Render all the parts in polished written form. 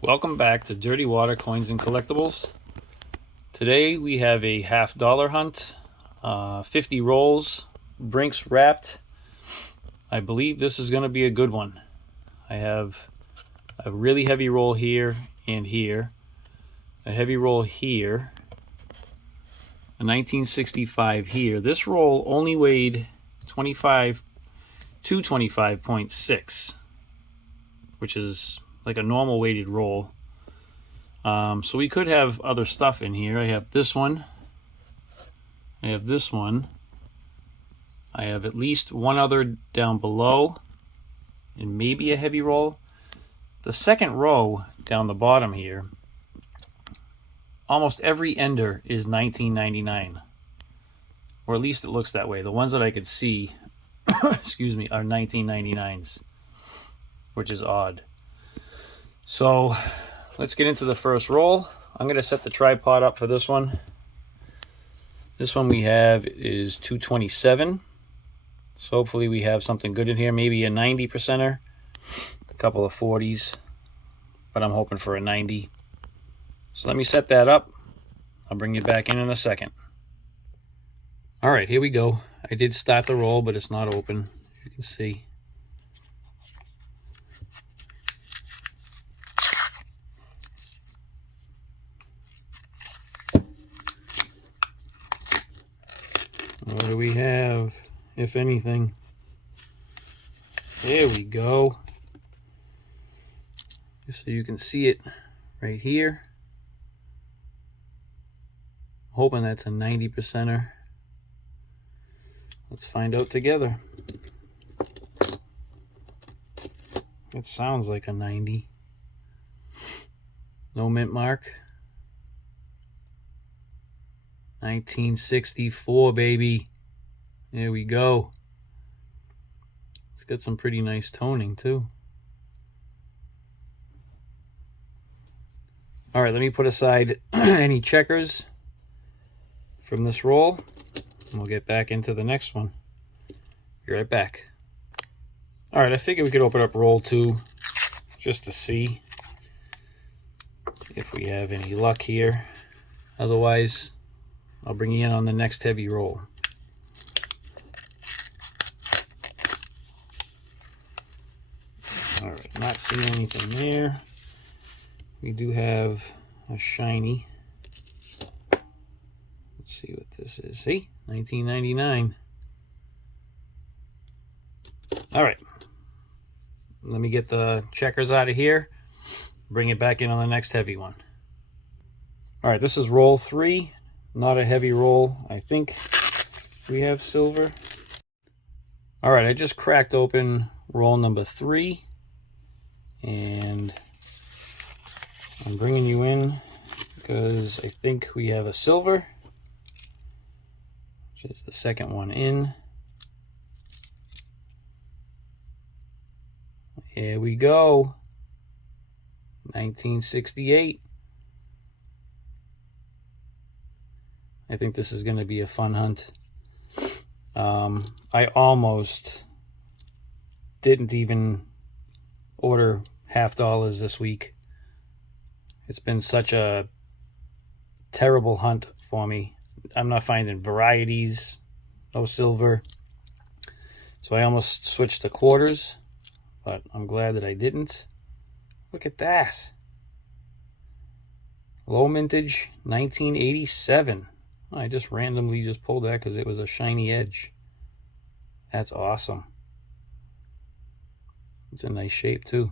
Welcome back to Dirty Water Coins and Collectibles. Today we have a $50 hunt, 50 rolls, Brinks wrapped. I believe this is going to be a good one. I have a really heavy roll here and here, a heavy roll here, a 1965 here. This roll only weighed 225.6, which is like a normal weighted roll. So we could have other stuff in here. I have this one. I have this one. I have at least one other down below, and maybe a heavy roll. The second row down the bottom here, almost every ender is 1999, or at least it looks that way. The ones that I could see, excuse me, are 1999s, which is odd. So let's get into the first roll. I'm going to set the tripod up for this one. This one we have is 227. So hopefully we have something good in here. Maybe a 90%er, a couple of 40s, but I'm hoping for a 90. So let me set that up. I'll bring you back in a second. All right, here we go. I did start the roll, but it's not open, as you can see. What do we have, if anything? There we go. Just so you can see it right here. Hoping that's a 90%er. Let's find out together. It sounds like a 90. No mint mark. 1964, baby. There we go. It's got some pretty nice toning too. All right, let me put aside any checkers from this roll, and we'll get back into the next one. Be right back. All right, I figured we could open up roll 2 just to see if we have any luck here. Otherwise, I'll bring you in on the next heavy roll. All right, not seeing anything there. We do have a shiny. Let's see what this is. See, 1999. All right, let me get the checkers out of here. Bring it back in on the next heavy one. All right, this is roll 3. Not a heavy roll. I think we have silver. All right, I just cracked open roll number 3, and I'm bringing you in because I think we have a silver, which is the second one in. Here we go. 1968. I think this is going to be a fun hunt. I almost didn't even order $50 this week. It's been such a terrible hunt for me. I'm not finding varieties, no silver. So I almost switched to quarters, but I'm glad that I didn't. Look at that. Low mintage, 1987. I just randomly just pulled that because it was a shiny edge. That's awesome. It's a nice shape too.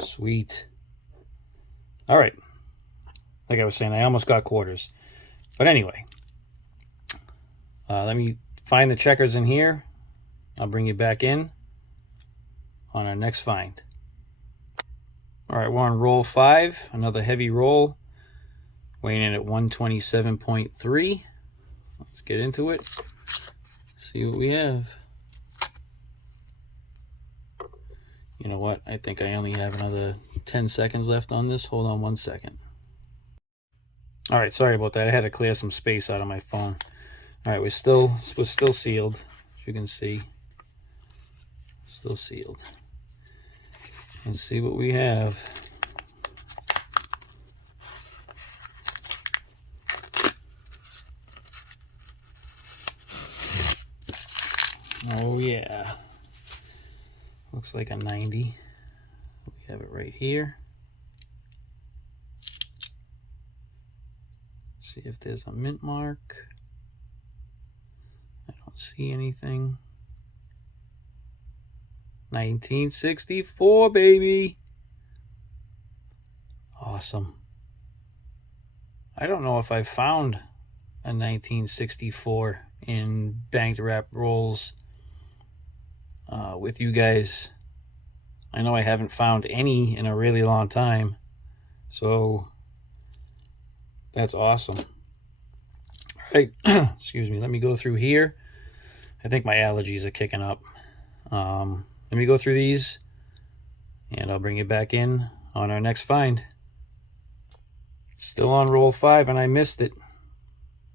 Sweet. All right. Like I was saying, I almost got quarters. But anyway, let me find the checkers in here. I'll bring you back in on our next find. All right, we're on roll 5, another heavy roll. Weighing in at 127.3. Let's get into it. See what we have. You know what? I think I only have another 10 seconds left on this. Hold on 1 second. All right, sorry about that. I had to clear some space out of my phone. All right, we're still sealed, as you can see. Still sealed. Let's see what we have. looks like a 90. We have it right here. See if there's a mint mark. I don't see anything. 1964, baby. Awesome. I don't know if I found a 1964 in banked wrap rolls with you guys. I know I haven't found any in a really long time, so that's awesome. All right, excuse me, let me go through here. I think my allergies are kicking up. Let me go through these and I'll bring you back in on our next find. Still on roll 5 and I missed it.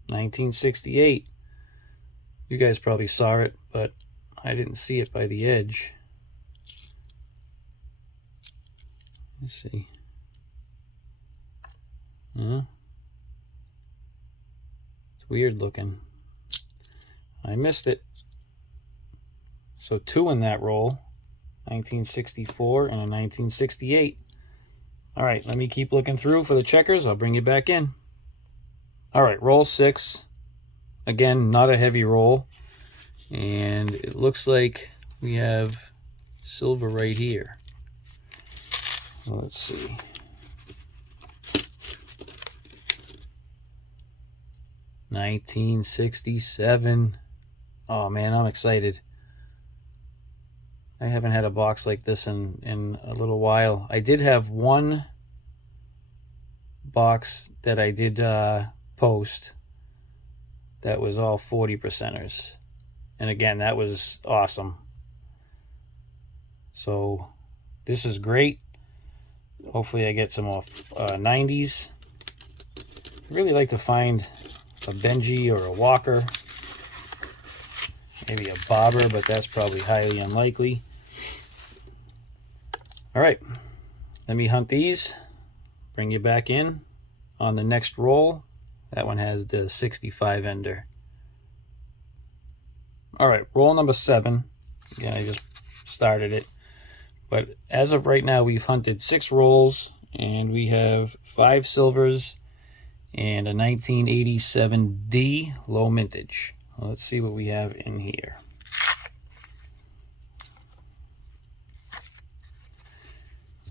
1968. You guys probably saw it, but I didn't see it by the edge. Let's see. It's weird looking. I missed it. So 2 in that roll. 1964 and a 1968. All right, let me keep looking through for the checkers. I'll bring you back in. All right, roll 6. Again, not a heavy roll. And it looks like we have silver right here. Let's see. $1967. Oh man, I'm excited. I haven't had a box like this in a little while. I did have one box that I did post that was all 40%ers. And again, that was awesome. So this is great. Hopefully I get some more 90s. I'd really like to find a Benji or a Walker. Maybe a Bobber, but that's probably highly unlikely. All right, let me hunt these, bring you back in on the next roll. That one has the 65 ender. All right, roll number 7. Again, I just started it. But as of right now, we've hunted 6 rolls, and we have 5 silvers and a 1987D low mintage. Well, let's see what we have in here.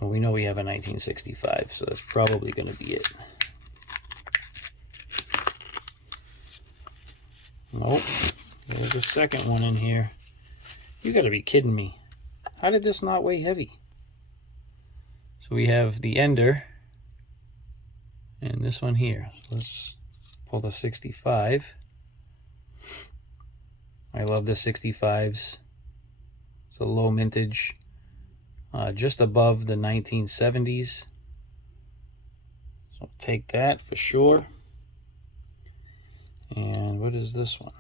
Well, we know we have a 1965, so that's probably going to be it. Nope. There's a second one in here. You got to be kidding me. How did this not weigh heavy? So we have the ender and this one here. So let's pull the 65. I love the 65s. It's a low mintage. Just above the 1970s. So take that for sure. And what is this one?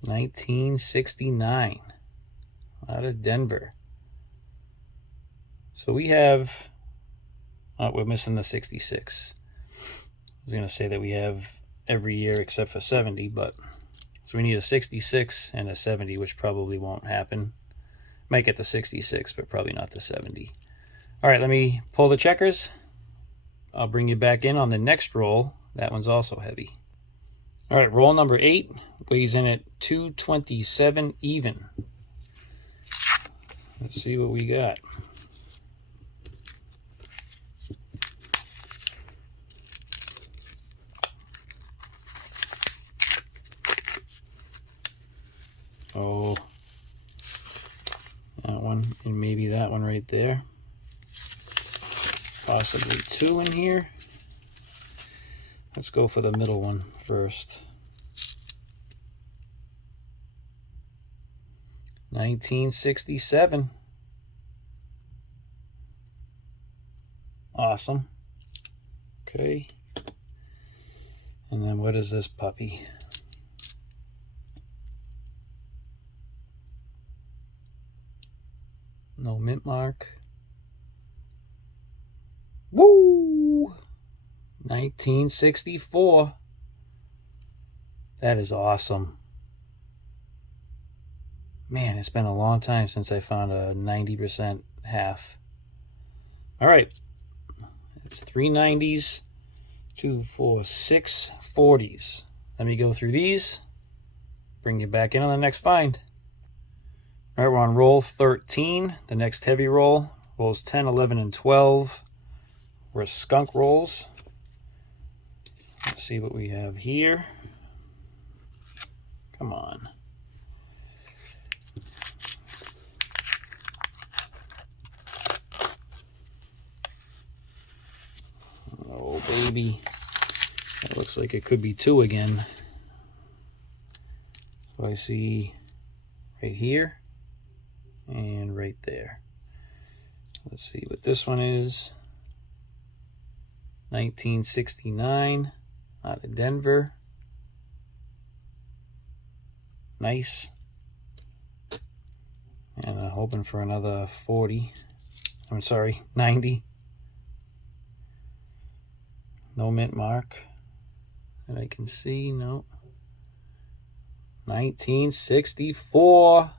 1969. Out of Denver. So we have... we're missing the 66. I was going to say that we have every year except for 70, but... So we need a 66 and a 70, which probably won't happen. Might get the 66, but probably not the 70. All right, let me pull the checkers. I'll bring you back in on the next roll. That one's also heavy. All right, roll number 8 weighs in at 227 even. Let's see what we got. Oh, that one, and maybe that one right there. Possibly 2 in here. Let's go for the middle one first. 1967. Awesome. Okay. And then what is this puppy? No mint mark. Woo! 1964. That is awesome. Man, it's been a long time since I found a 90% half. All right, it's 3 90s, 2, 4, 6 40s. Let me go through these, bring you back in on the next find. All right, we're on roll 13, the next heavy roll. Rolls 10, 11, and 12 were skunk rolls. Let's see what we have here. Come on. Oh, baby. It looks like it could be 2 again. So I see right here and right there. Let's see what this one is. 1969 out of Denver. Nice. And I'm hoping for another 40. I'm sorry, 90. No mint mark that I can see. No. 1964.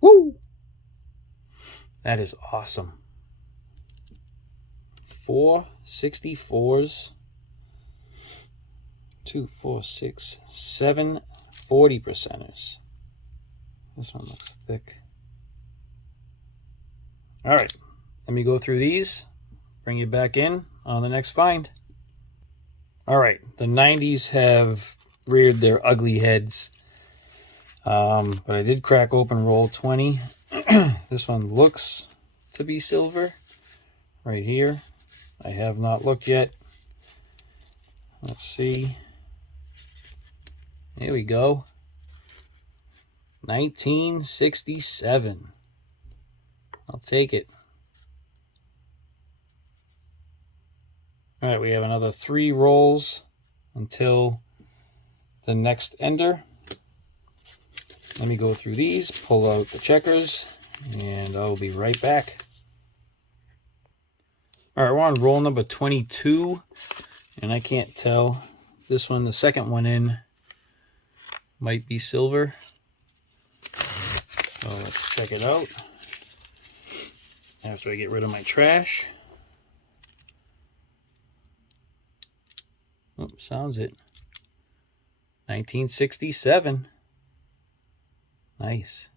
Woo! That is awesome. 4 64s. 2, 4, 6, 7 40%ers. This one looks thick. All right, let me go through these, bring you back in on the next find. All right, the 90s have reared their ugly heads, but I did crack open roll 20. This one looks to be silver right here. I have not looked yet. Let's see. Here we go. 1967. I'll take it. All right, we have another 3 rolls until the next ender. Let me go through these, pull out the checkers, and I'll be right back. All right, we're on roll number 22, and I can't tell. This one, the second one in, might be silver. So let's check it out. After I get rid of my trash. Oh, sounds it. 1967. Nice.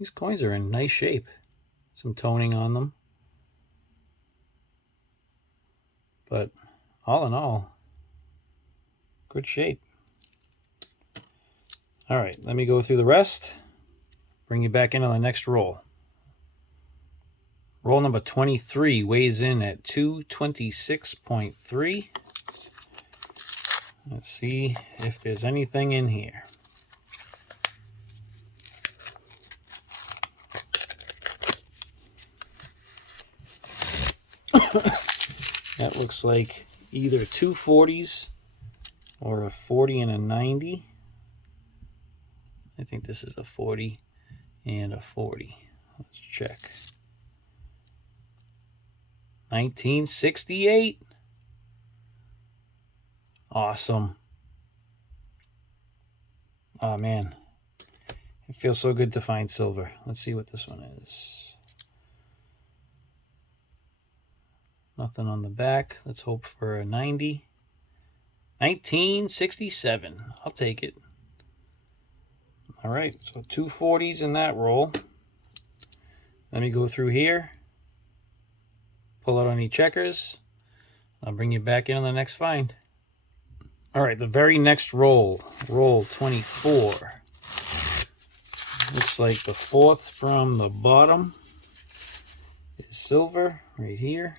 These coins are in nice shape. Some toning on them. But all in all, good shape. All right, let me go through the rest. Bring you back in on the next roll. Roll number 23 weighs in at 226.3. Let's see if there's anything in here. That looks like either 2 40s or a 40 and a 90. I think this is a 40 and a 40. Let's check. 1968. Awesome. Oh man, it feels so good to find silver. Let's see what this one is. Nothing on the back. Let's hope for a 90. 1967. I'll take it. All right, so 2 40s in that roll. Let me go through here. Pull out any checkers. I'll bring you back in on the next find. All right, the very next roll, roll 24. Looks like the 4th from the bottom is silver right here.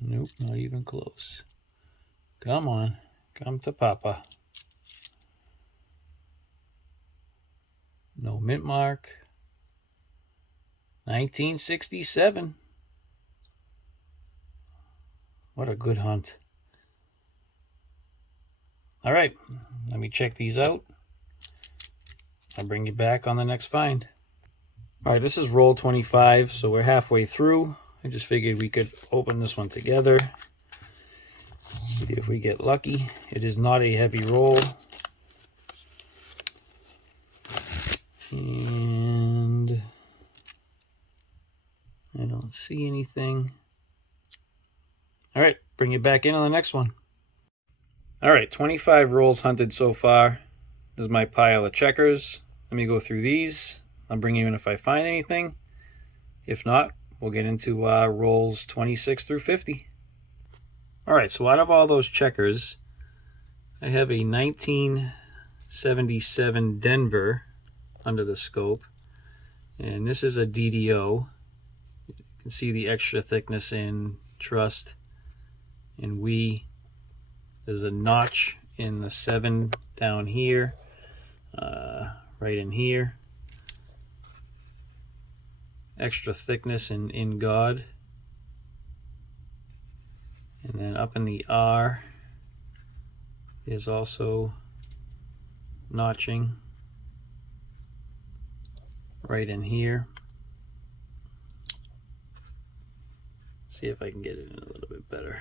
Nope, not even close. Come on, come to Papa. No mint mark. 1967. What a good hunt. All right, let me check these out. I'll bring you back on the next find. All right, this is roll 25, so we're halfway through. I just figured we could open this one together. See if we get lucky. It is not a heavy roll. And I don't see anything. All right, bring it back in on the next one. All right, 25 rolls hunted so far. This is my pile of checkers. Let me go through these. I'll bring you in if I find anything. If not, we'll get into rolls 26 through 50. All right, so out of all those checkers, I have a 1977 Denver under the scope. And this is a DDO. You can see the extra thickness in Trust and We. There's a notch in the 7 down here, right in here. Extra thickness in God. And then up in the R is also notching right in here. See if I can get it in a little bit better.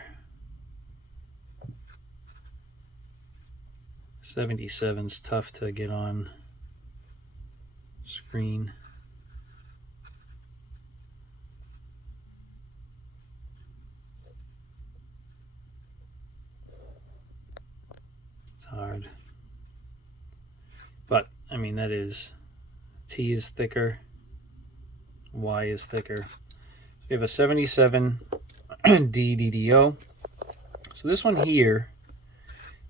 77's tough to get on screen. It's hard. But, I mean, that is, T is thicker, Y is thicker. We have a 77 DDO. So this one here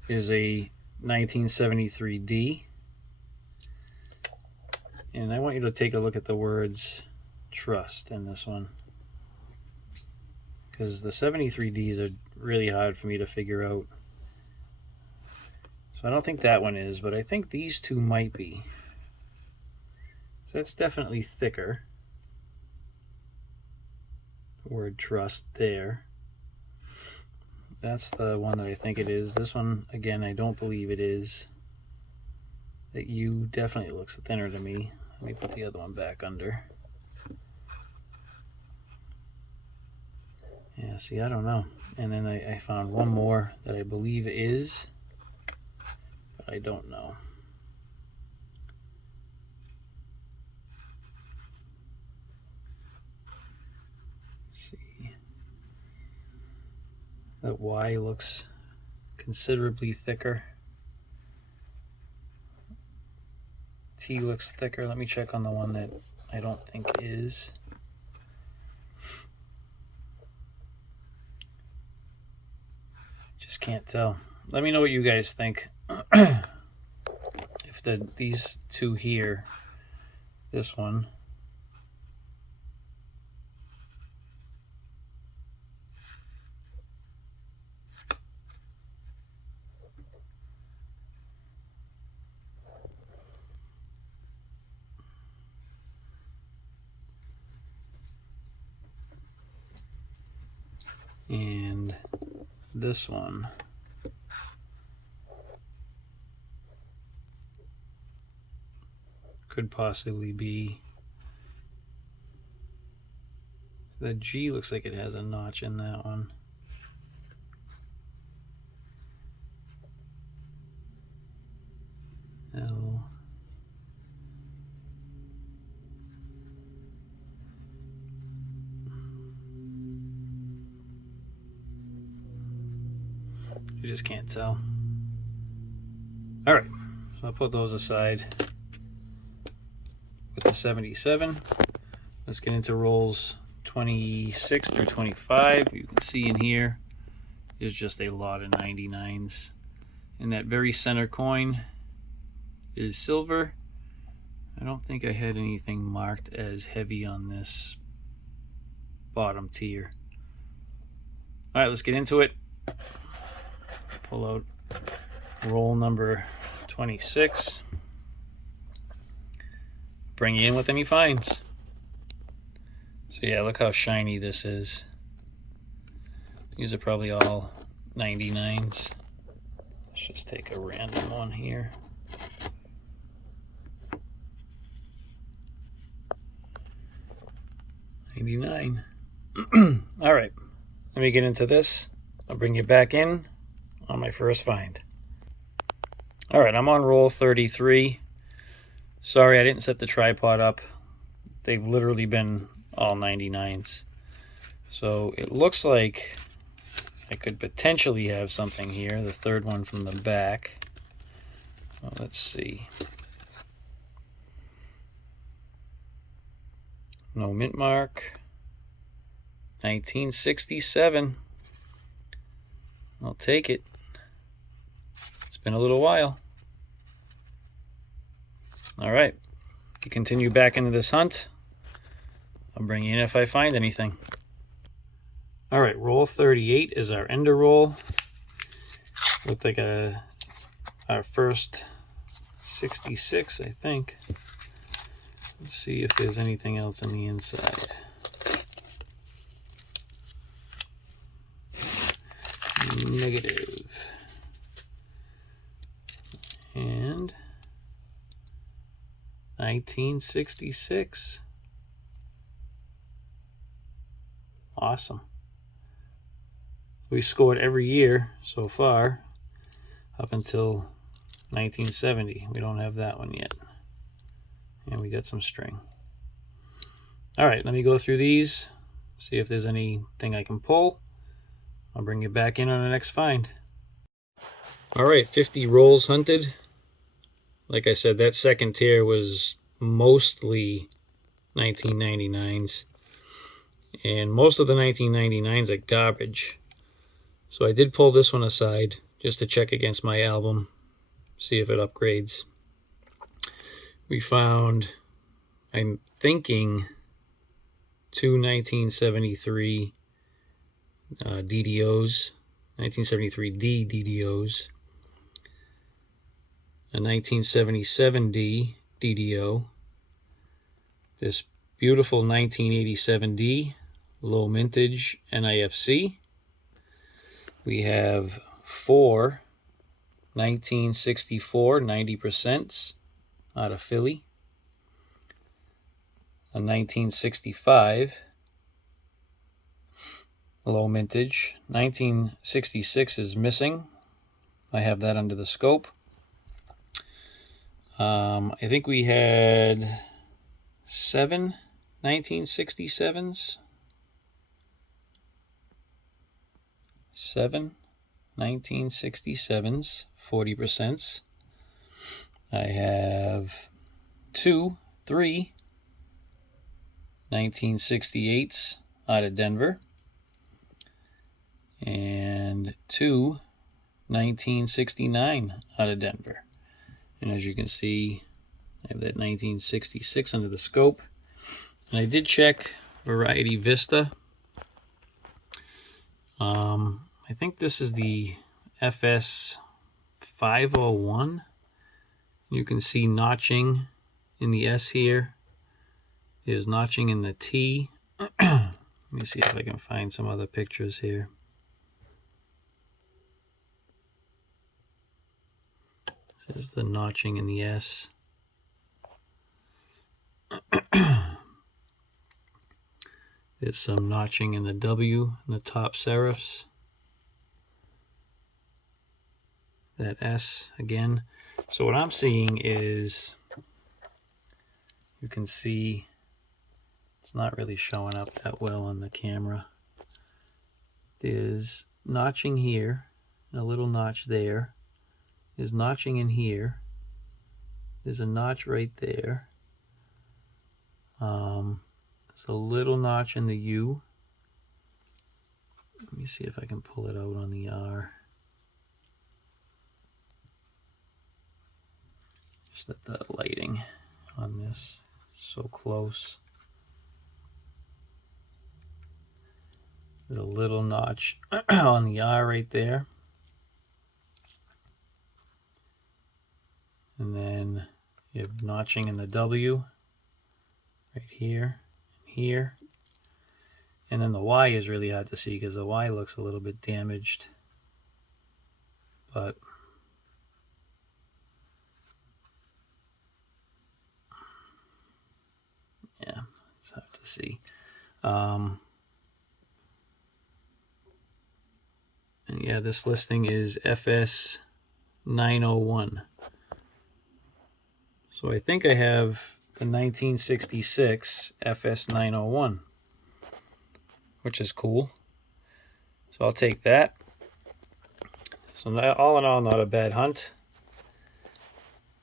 is a 1973D. And I want you to take a look at the words Trust in this one, because the 73Ds are really hard for me to figure out. So I don't think that one is, but I think these two might be. So that's definitely thicker. The word Trust there. That's the one that I think it is. This one, again, I don't believe it is. That U definitely looks thinner to me. Let me put the other one back under. Yeah, see, I don't know. And then I found one more that I believe is, but I don't know. Let's see. That Y looks considerably thicker. T looks thicker. Let me check on the one that I don't think is. Just can't tell. Let me know what you guys think. If these two here, this one, and this one could possibly be. The G looks like it has a notch in that one. L. You just can't tell. All right, so I'll put those aside with the 77. Let's get into rolls 26 through 25. You can see in here is just a lot of 99s. And that very center coin is silver. I don't think I had anything marked as heavy on this bottom tier. All right, let's get into it. Pull out roll number 26. Bring you in with any finds. So yeah, look how shiny this is. These are probably all 99s. Let's just take a random one here. $99. All right, let me get into this. I'll bring you back in on my first find. All right, I'm on roll 33. Sorry, I didn't set the tripod up. They've literally been all 99s. So it looks like I could potentially have something here, the third one from the back. Well, let's see. No mint mark. 1967. I'll take it. It's been a little while. All right, we continue back into this hunt. I'll bring you in if I find anything. All right, roll 38 is our ender roll. Looked like our first 66, I think. Let's see if there's anything else on the inside. Negative. And 1966. Awesome. We scored every year so far up until 1970. We don't have that one yet. And we got some string. All right, let me go through these, see if there's anything I can pull. I'll bring you back in on the next find. All right, 50 rolls hunted. Like I said, that second tier was mostly 1999s. And most of the 1999s are garbage. So I did pull this one aside just to check against my album, see if it upgrades. We found, I'm thinking, two 1973 DDOs, 1973D DDOs, a 1977D DDO, this beautiful 1987D low mintage NIFC. We have four 1964 90% out of Philly, a 1965 low mintage. 1966 is missing. I have that under the scope. I think we had 7 1967s. 7 1967s, 40%. I have 3 1968s out of Denver, and 2 1969 out of Denver. And as you can see, I have that 1966 under the scope. And I did check Variety Vista. I think this is the FS 501. You can see notching in the S here. There's notching in the T. Let me see if I can find some other pictures here. There's the notching in the S. There's some notching in the W in the top serifs. That S again. So what I'm seeing is, you can see it's not really showing up that well on the camera. There's notching here, and a little notch there. There's notching in here. There's a notch right there. There's a little notch in the U. Let me see if I can pull it out on the R. Just that the lighting on this is so close. There's a little notch on the R right there. And then you have notching in the W right here and here. And then the Y is really hard to see because the Y looks a little bit damaged. But yeah, it's hard to see. And Yeah, this listing is FS 901. So I think I have the 1966 FS 901, which is cool. So I'll take that. So all in all, not a bad hunt.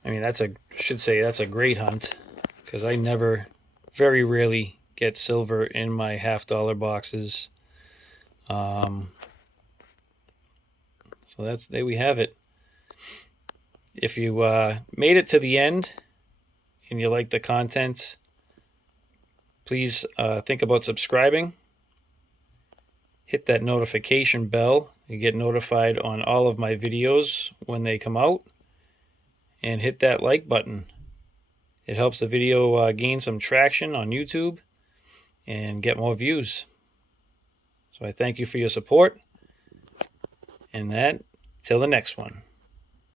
I mean, should say that's a great hunt, because I very rarely get silver in my $50 boxes. So there we have it. If you made it to the end and you like the content, please think about subscribing. Hit that notification bell. You get notified on all of my videos when they come out. And hit that like button. It helps the video gain some traction on YouTube and get more views. So I thank you for your support. And till the next one.